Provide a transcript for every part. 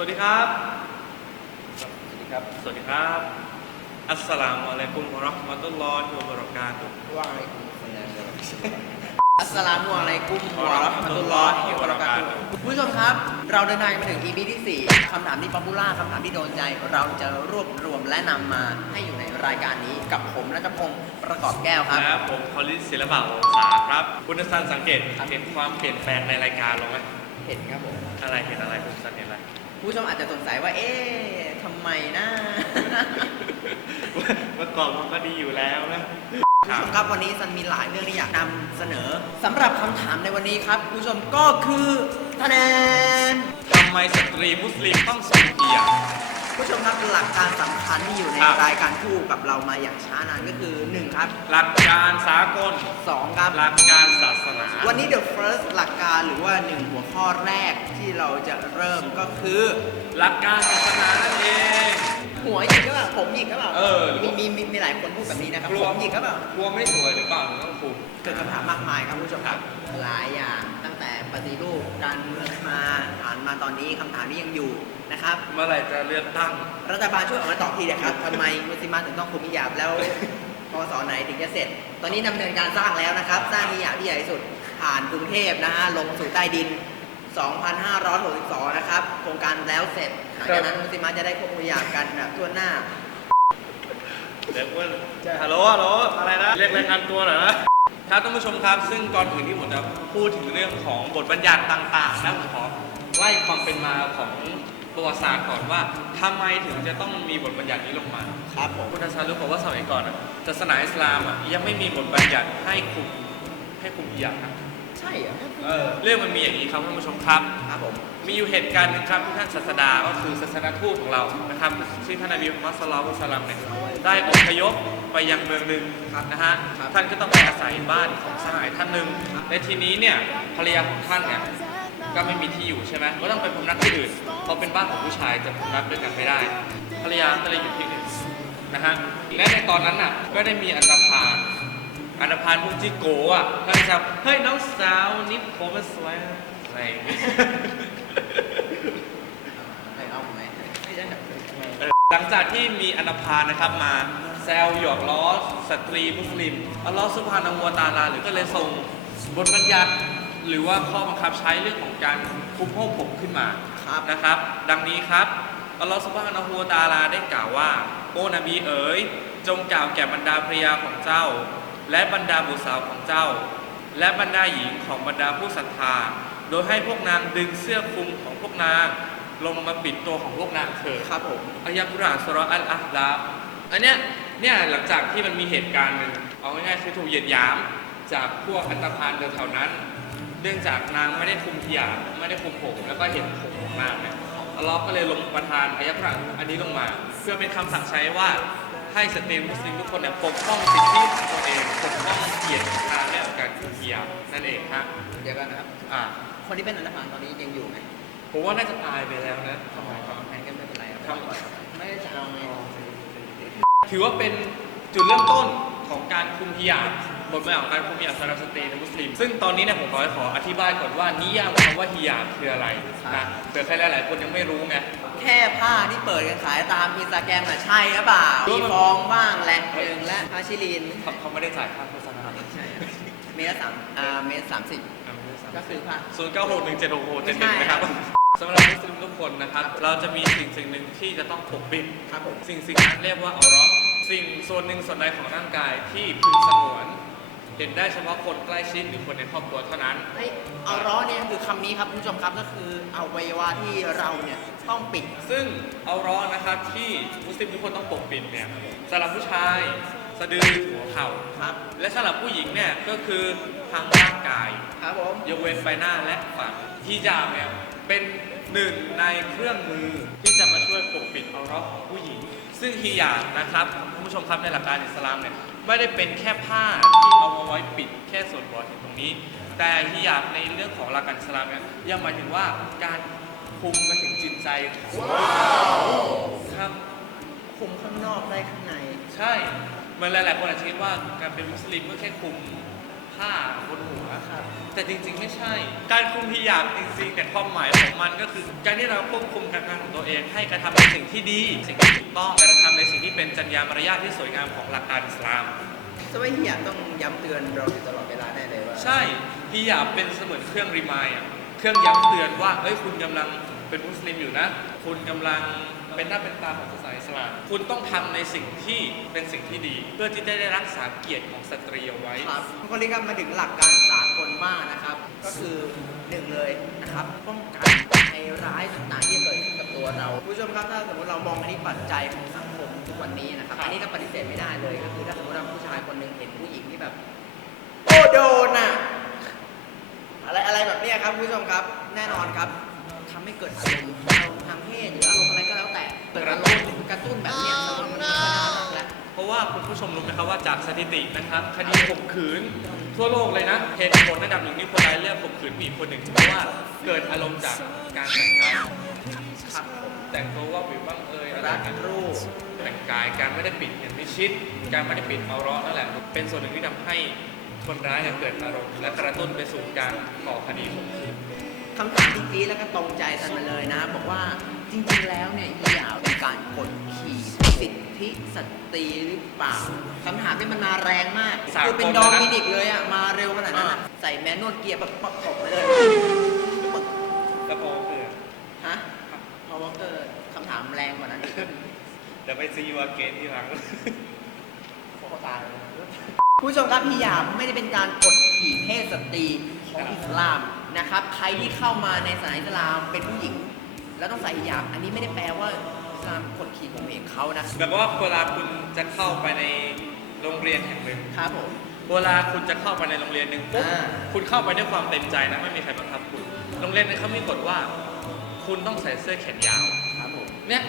สวัสดีครับ สวัสดีครับ สวัสดีครับ อัสสลามุอะลัยกุมวะเราะห์มะตุลลอฮิวะบะเราะกาตุฮ์ว่าอะไรคุณคนนั้นอัสสลามุอะลัยกุมวะเราะห์มะตุลลอฮิวะบะเราะกาตุฮ์คุณผู้ชมครับ เราเดินทางมาถึง EP ที่ 4 คำถามที่ป๊อปปูล่าคำถามที่โดนใจ เราจะรวบรวมและนำมาให้อยู่ในรายการนี้กับผมรัชพงศ์ประกอบแก้วครับ และผมคอลิสศิลปะวงศาครับ คุณทัศนสังเกตเห็นความเปลี่ยนแปลงในรายการลงไหมเห็นครับผม อะไรเห็นอะไรคุณทัศนเห็นอะไร ผู้ชมอาจจะสงสัยว่า เอ๊ะทำไมนะ เมื่อก่อนมันก็ดีอยู่แล้วนะ คุณผู้ชมครับวันนี้ซันมีหลายเรื่องที่อยากนำเสนอสำหรับคำถามในวันนี้ครับคุณผู้ชมก็คือคะแนน ทำไมสตรีมุสลิมต้องสูญเกียรติ ผู้ชมครับหลักการสำคัญที่อยู่ในครับ รายการคู่กับเรามาอย่างช้านานก็คือ 1 ครับ หลักการสากล2 ครับ หลักการศาสนา วันนี้ the first หลักการหรือว่า 1 หัวข้อแรกที่เราจะเริ่มก็คือ หลักการศาสนานั่นเอง หัวหยิกก็เปล่าผมหยิกก็เปล่าเออ มีมีมีมีหลายคนพูดแบบนี้นะครับกลัวผมหยิกก็เปล่ากลัวไม่สวยหรือเปล่าหรือต้องคุมเกิดคำถามมากมายครับคุณผู้ชมครับหลายอย่างตั้ง แต่ปฏิรูปการเมืองมาผ่านมาตอนนี้คำถามนี้ยังอยู่นะครับ เมื่อไหร่จะเลือกตั้ง รัฐบาลช่วยออกมาตอบทีเดียวครับทำไมมุสลิมถึงต้องคุมฮิญาบแล้วพศไหนถึงจะเสร็จ ตอนนี้ดำเนินการสร้างแล้วนะครับ สร้างฮิญาบที่ใหญ่ที่สุดผ่านกรุงเทพนะฮะลงสู่ใต้ดิน 2,562 นะครับ โครงการแล้วเสร็จหลังจากนั้นมุสลิมจะได้คุมฮิญาบกันแบบทั่วหน้าเดี๋ยวว่าฮัลโหลฮัลโหลอะไรนะ เรียกรายงานตัวเหรอ ครับท่านผู้ชมครับ ซึ่งก่อนอื่นที่ผมจะพูดถึงเรื่องของบทบัญญัติต่างๆนะผมขอไล่ความเป็นมาของประวัติศาสตร์ก่อนว่าทำไมถึงจะต้องมีบทบัญญัตินี้ลงมาครับผมคุณทัศน์รู้เปล่าว่าสมัยก่อนอะศาสนาอิสลามอะยังไม่มีบทบัญญัติให้คุมให้คุมอิหยาบนะใช่เหรอเออเรื่องมันมีอย่างนี้ครับท่านผู้ชมครับครับผมมีอยู่เหตุการณ์หนึ่งครับที่ท่านศาสดาก็คือศาสนทูตของเรานะครับชื่อท่านนบีมุฮัมมัดศ็อลลัลลอฮุอะลัยฮิวะซัลลัมเนี่ยได้อพยพ ไปยังเมืองหนึ่งนะฮะท่านก็ต้องไปอาศัยบ้านของสหายท่านหนึ่งในทีนี้เนี่ยภรรยาของท่านเนี่ยก็ไม่มีที่อยู่ใช่ไหมก็ต้องไปพำนักที่อื่นเพราะเป็นบ้านของผู้ชายจะพำนักด้วยกันไม่ได้ภรรยาก็เลยอยู่ที่อื่นนะฮะและในตอนนั้นน่ะก็ได้มีอันธพาลอันธพาลพวกจิโกะอะท่านจะเฮ้ยน้องสาวนี่ผมมันสวยนะอะไรอย่างเงี้ยไม่เอาไหมไม่ใช่แบบหลังจากที่มีอนาพาลนะครับมาแซวหยอกล้อสตรีมุสลิมอัลลอฮฺสุบฮานะฮูวะตะอาลา หรือก็เลยส่งบทบัญญัติหรือว่าข้อบังคับใช้เรื่องของการคุมโพกผมขึ้นมาครับนะครับ ดังนี้ครับอัลลอฮฺสุบฮานะฮูวะตะอาลาได้กล่าวว่า โอ้นบีเอ๋ย จงกล่าวแก่บรรดาภรรยาของเจ้า และบรรดาบุตรสาวของเจ้า และบรรดาหญิงของบรรดาผู้ศรัทธา โดยให้พวกนางดึงเสื้อคลุมของพวกนาง ลงมาปิดตัวของพวกนางเถิดครับผมอายะกุรอานสุเราะห์อัลอาฮดาบ อันเนี้ยเนี่ยหลังจากที่มันมีเหตุการณ์หนึ่งเอาง่ายๆคือถูกเหยียดหยามจากพวกอันตพาลแถวๆนั้น เนื่องจากนางไม่ได้คุมทิยาไม่ได้คุมผมแล้วก็เห็นผมของนางเนี่ยอัลลอฮ์ก็เลยลงประทานอายะกุรอานอันนี้ลงมา เพื่อเป็นคำสั่งใช้ว่าให้สตรีมุสลิมทุกคนเนี่ยปกป้องสิทธิของตัวเองปกป้องเกียรติของทางและการคุมทิยานั่นเองฮะเดี๋ยวกันนะครับอ่าคนที่เป็นอันธพาลตอนนี้ยังอยู่ไหมผมว่าน่าจะตายไปแล้วนะทำไมครับแม่ก็ไม่เป็นไรครับทำก่อนไม่ได้จะเอาไง ถือว่าเป็นจุดเริ่มต้นของการคุมฮิญาบบทบาทของการคุมฮิญาบสำหรับสตรีและมุสลิม ซึ่งตอนนี้เนี่ยผมขอขออธิบายก่อนว่านิยามของคำว่าฮิญาบคืออะไรนะเผื่อใครหลายๆคนยังไม่รู้ไง แค่ผ้าที่เปิดกันขายตามอินสตาแกรมอะใช่หรือเปล่ารู้มีมันฟองบ้างแหละหนึ่งและพาชิลินเขาเขาไม่ได้จ่ายค่าโฆษณาใช่ครับเมตรละสามอ่าเมตรสามสิบก็คือผ้า ศูนย์เก้าหกหนึ่งเจ็ดหกหกเจ็ดหไม่นึ่งใช่นะครับ สำหรับมุสลิมทุกคนนะครับ เราจะมีสิ่งสิ่งหนึ่งที่จะต้องปกปิดครับผมสิ่งสิ่งนั้นเรียกว่าอัลเราะห์สิ่งส่วนหนึ่งส่วนใดของร่างกายที่พึงสงวนเห็นได้เฉพาะคนใกล้ชิดหรือคนในครอบครัวเท่านั้นเฮ้ยเอาร้อเนี่ยคือคำนี้ครับคุณผู้ชมครับก็คืออวัยวะที่เราเนี่ยต้องปิด ซึ่งเอาร้อนนะครับที่มุสลิมทุกคนต้องปกปิดเนี่ยสำหรับผู้ชายสะดือหัวเข่าครับ และสำหรับผู้หญิงเนี่ยก็คือทางร่างกายครับผม ยกเว้นใบหน้าและฝันฮิญาบเนี่ย เป็นหนึ่งในเครื่องมือที่จะมาช่วยปกปิดเอาร้อนของผู้หญิง ซึ่งฮิญาบนะครับคุณผู้ชมครับในหลักการอิสลามเนี่ยไม่ได้เป็นแค่ผ้าที่เอามาไว้ปิดแค่ส่วนบอดตรงนี้ แต่ฮิญาบในเรื่องของหลักการอิสลามเนี่ยยังหมายถึงว่าการคุมไปถึงจิตใจของครับคุมข้างนอกได้ข้างใน ใช่เหมือนหลายๆคนอาจจะคิดว่าการเป็นมุสลิมก็แค่คุม ผผ้าบนหัวแต่จริงๆไม่ใช่ การคุมฮิญาบจริงๆแต่ความหมายของมันก็คือ การที่เราควบคุมการกระทำของตัวเองให้กระทำในสิ่งที่ดีสิ่งที่ถูกต้องการกระทำในสิ่งที่เป็นจรรยามารยาทที่สวยงามของหลักการอิสลาม สมัยเฮียต้องย้ำเตือนเราอยู่ตลอดเวลาแน่เลยว่าใช่ฮิญาบเป็นเสมือนเครื่องรีมายอะเครื่องย้ำเตือนว่าเอ้ยคุณกำลังเป็นมุสลิมอยู่นะ คุณกำลัง เป็นหน้าเป็นตาของศาสนาอิสลามคุณต้องทำในสิ่งที่เป็นสิ่งที่ดี เพื่อที่จะได้รักษาเกียรติของสตรีเอาไว้ ครับกคนนี้ครับมาถึงหลักการสากลมากนะครับ ก็คือหนึ่งเลยนะครับป้องกันภัยร้ายต่างๆที่เกิดขึ้นกับตัวเราผู้ชมครับถ้าสมมติเรามองอันนี้ปัจจัยของสังคมทุกวันนี้นะครับครับ อันนี้ก็ปฏิเสธไม่ได้เลยก็คือถ้าสมมติว่าผู้ชายคนหนึ่งเห็นผู้หญิงที่แบบโอ้โดนอะอะไรอะไรแบบเนี้ยครับผู้ชมครับ แน่นอนครับทำให้เกิดอารมณ์อารมณ์ทางเพศหรืออารมณ์อะไร แล้วแต่เกิดอารมณ์กระตุ้นแบบเนี้ยสำหรับมันก็น่ารักแล้วเพราะว่าคุณผู้ชมรู้ไหมครับว่าจากสถิตินะครับ คดีข่มขืน ทั่วโลกเลยนะเหตุผลอันดับหนึ่งที่คนร้ายเลือกข่มขืนผู้หญิงคนหนึ่งเพราะว่าเกิดอารมณ์จากการแต่งกายครับผมแต่งตัวว่าวิวบ้างเอ่ยอะไรรักเงี้ยรูปแต่งกายการไม่ได้ปิดเห็นมิชิด การไม่ได้ปิดเอาร้อนนั่นแหละ เป็นส่วนหนึ่งที่ทำให้คนร้ายเนี่ยเกิดอารมณ์และกระตุ้นไปสู่การก่อคดีข่มขืน คำถามที่กรี้แล้วก็ตรงใจทันมาเลยนะ บอกว่าจริงๆแล้วเนี่ยอีหยาวเป็นการกดขี่สิทธิสตรีหรือเปล่าคำถามนี่มันมาแรงมากสากลคือเป็นดอมินิกเลยอะมาเร็วขนาดนั้นอะใส่แมนนวลเกียร์แบบประกบไปเลยปึ๊กแล้วพอคือฮะเพราะว่าเออคำถามแรงกว่านั้นอีกเดี๋ยวไปซีวาเกนที่หลัง โคตรตายเลยผู้ชมครับพี่หยาบไม่ได้เป็นการกดขี่เพศสตรีของอิสลาม นะครับ ใครที่เข้ามาในศาสนาอิสลามเป็นผู้หญิง แล้วต้องใส่ฮิญาบ อันนี้ไม่ได้แปลว่าอิสลามกดขี่ข่มเหงเขานะแบบว่าเวลาคุณจะเข้าไปในโรงเรียนแห่งหนึ่งครับผม เวลาคุณจะเข้าไปในโรงเรียนหนึ่งปุ๊บอ่า คุณเข้าไปด้วยความเต็มใจนะไม่มีใครบังคับคุณ โรงเรียนนั้นเขามีกฎว่า คุณต้องใส่เสื้อแขนยาว ครับผม เนี่ย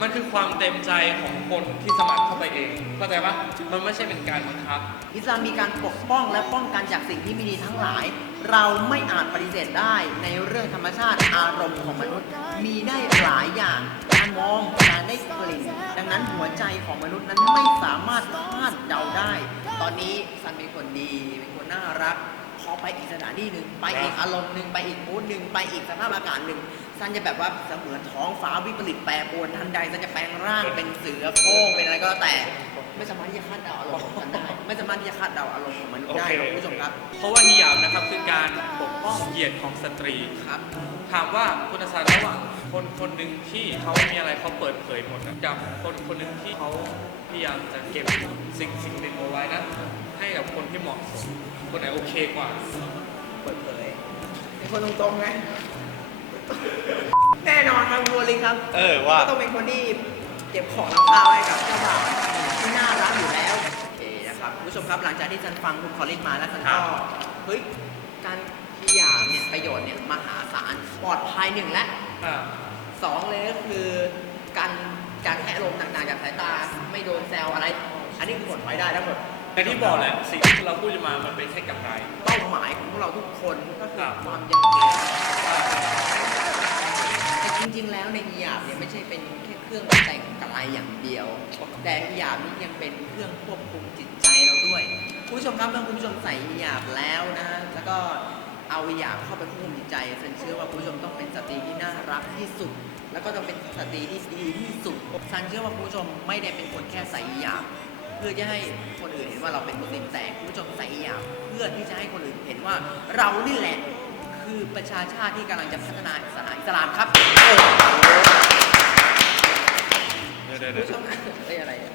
มันคือความเต็มใจของคนที่สมัครเข้าไปเองเข้าใจปะมันไม่ใช่เป็นการบังคับ อิสลามมีการปกป้องและป้องกันจากสิ่งที่ไม่ดีทั้งหลาย เราไม่อาจปฏิเสธได้ในเรื่องธรรมชาติอารมณ์ของมนุษย์ มีได้หลายอย่างการมองการได้กลิ่น ดังนั้นหัวใจของมนุษย์นั้นไม่สามารถคาดเดาได้ ตอนนี้ซันเป็นคนดีเป็นคนน่ารัก พอไปอีกสถานที่หนึ่งไปอีกอารมณ์หนึ่งไปอีกมูดหนึ่งไปอีกสภาพอากาศหนึ่งซันจะแบบว่าเสมือนท้องฟ้าวิปริตแปรปรวนทันใดซันจะแปลงร่างเป็นเสือโคร่งเป็นอะไรก็แล้วแต่ไม่สามารถที่จะคาดเดาอารมณ์ของซันได้ ไม่สามารถที่จะคาดเดาอารมณ์ของมนุษย์ได้ครับคุณผู้ชมครับ เพราะว่าฮิญาบนะครับคือการปกป้องเกียรติของสตรีครับ ถามว่าคุณศาสตร์ระหว่างคนคนหนึ่งที่เขามีอะไรเขาเปิดเผยหมดนะกับคนคนหนึ่งที่เขาพยายามจะเก็บสิ่งสิ่งหนึ่งเอาไว้นะ ให้กับคนที่เหมาะสมคนไหนโอเคกว่า เปิดเผยเป็นคนตรงๆไหมแน่นอนครับคุณวลิงครับเออว่า ก็ต้องเป็นคนที่เก็บของรับข้าวให้กับเจ้าบ่าวที่น่ารักอยู่แล้วโอเคนะครับคุณผู้ชมครับหลังจากที่ฉันฟังคุณคอลินมาแล้วฉันก็เฮ้ยการพิยามเนี่ยประโยชน์เนี่ยมหาศาลปลอดภัยหนึ่งและอ่าสองเลยก็คือการการแค่ลมณ์ต่างๆจากสายตาไม่โดนแซวอะไร อันนี้คือผลพลอยได้ทั้งหมด แต่ที่บอกแหละสิ่งที่เราพูดมามันเป็นแค่กำไร เป้าหมายของพวกเราทุกคนก็คือครับความยั่งยืนแต่จริง ๆ แล้วในฮิญาบเนี่ยไม่ใช่เป็นแค่เครื่องแต่งกายอย่างเดียว แต่ฮิญาบนี่ยังเป็นเครื่องควบคุมจิตใจเราด้วยคุณผู้ชมครับเมื่อคุณผู้ชมใส่ฮิญาบแล้วนะแล้วก็เอาฮิญาบเข้าไปควบคุมจิตใจฉันเชื่อว่าคุณผู้ชมต้องเป็นสตรีที่น่ารักที่สุด แล้วก็ต้องเป็นสตรีที่ดีที่สุดฉันเชื่อว่าคุณผู้ชมไม่ได้เป็นคนแค่ใส่ฮิญาบเพื่อจะให้คนอื่นเห็นว่าเราเป็นมุสลิมแต่คุณผู้ชมใส่ฮิญาบเพื่อที่จะให้คนอื่นเห็นว่าเรานี่แหละคือประชาชาติที่กำลังจะพัฒนาศาสนาอิสลามครับโอ้โหเดี๋ยวเดี๋ยวคุณเดี๋ยวผู้ชมเอ้ยอะไรอะ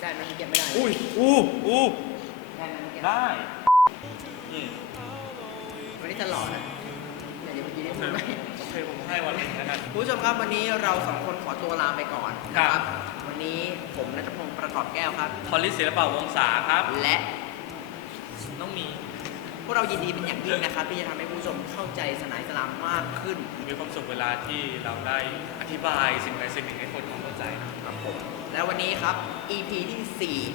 ได้ไหมเก็บไม่ได้อุ้ยอู้อู้ได้ไหมเก็บได้อืมวันนี้จะหล่อนะเดี๋ยวเดี๋ยวเมื่อกี้ได้พูดไหมโอเคผมให้วันหนึ่งนะครับคุณผู้ชมครับวันนี้เราสองคนขอตัวลาไปก่อนนะคครัรับบ วันนี้ผมนัทพงศ์ประกอบแก้วครับ พอลิสศิลปะวงศาครับ และน้องมี พวกเรายินดีเป็นอย่างยิ่งนะครับ ที่จะทำให้ผู้ชมเข้าใจศาสนาอิสลามมากขึ้นมีความสุขเวลาที่เราได้อธิบายสิ่งใดสิ่งหนึ่งให้คนเข้าใจนะครับผม แล้ววันนี้ครับ EP ที่ 4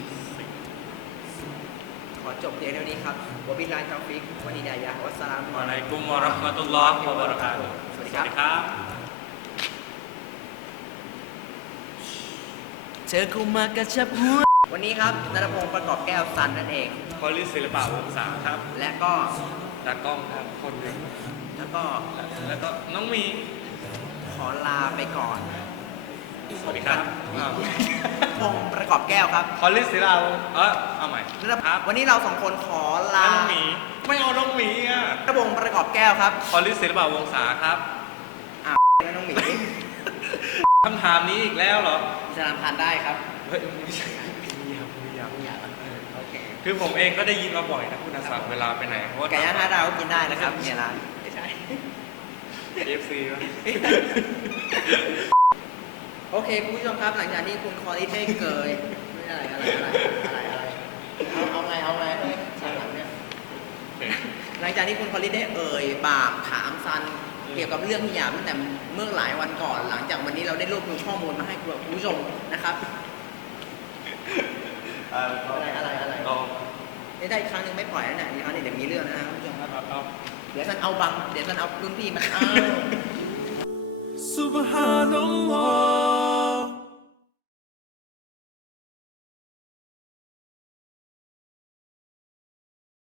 ขอจบเพียงเท่านี้ครับวะบิลลาฮิตอฟิกวะฮิดายะฮ์วัสสลามุวะอะอะลัลัยยกุกุมมวะเราะห์มะตุลลอฮ์วะบะเราะกาตุฮ์สวัสดีสครัวับ สดีครับ เธอเข้ามากระชับหัว วันนี้ครับนัทพงศ์ประกอบแก้วซันนั่นเองพอลิสศิลปะวงศาครับ และก็ ตากล้องครับ คนหนึ่งแล้วก็แล้วก็น้องหมี ขอลาไปก่อนสวัสดีครับอ้าวพงศ์ประกอบแก้วครับพอลิสศิลปะวงเออเอาใหม่นัทพครับวันนี้เราสองคนขอแล้ลาวน้องหมี ไม่เอาน้องหมีอะนัทพงศ์ประกอบแก้วครับพอลิสศิลปะวงศาครับอ้าวแล้วน้องหมี คำถามนี้อีกแล้วเหรอสลามทานได้ครับเฮ้ยไม่ใช่ไม่อยากไม่อยากไม่อยากโอเคคือผมเองก็ได้ยินมาบ่อยนะคุณอาศักดิ์เวลาไปไหนเพราะว่าไก่ย่างห้าดาวก็กินได้นะครับเนี่ยร้านไม่ใช่เอฟซีวะโอเคคุณผู้ชมครับหลังจากที่คุณคอริสได้เกยไม่อะไรอะไรอะไรอะไรอะไรเอาเอาไงเอาไงเฮ้ยฉากหลังเนี่ยโอเคหลังจากที่คุณคอริสได้เอ่ยปากถามซัน เกี่ยวกับเรื่องพิยาตั้งแต่เมื่อหลายวันก่อน หลังจากวันนี้เราได้รวบรวมข้อมูลมาให้คุณผู้ชมนะครับอะไรอะไรอะไรเอาได้ได้อีกครั้งหนึ่งไม่ปล่อยแล้วเนี่ยอีกครั้งหนึงเดี๋ยวมีเรื่องนะคุณผู้ชมครับเอาเอาเดี๋ยวซันเอาบังเดี๋ยวซันเอารุ่นพี่มาเอา Subhan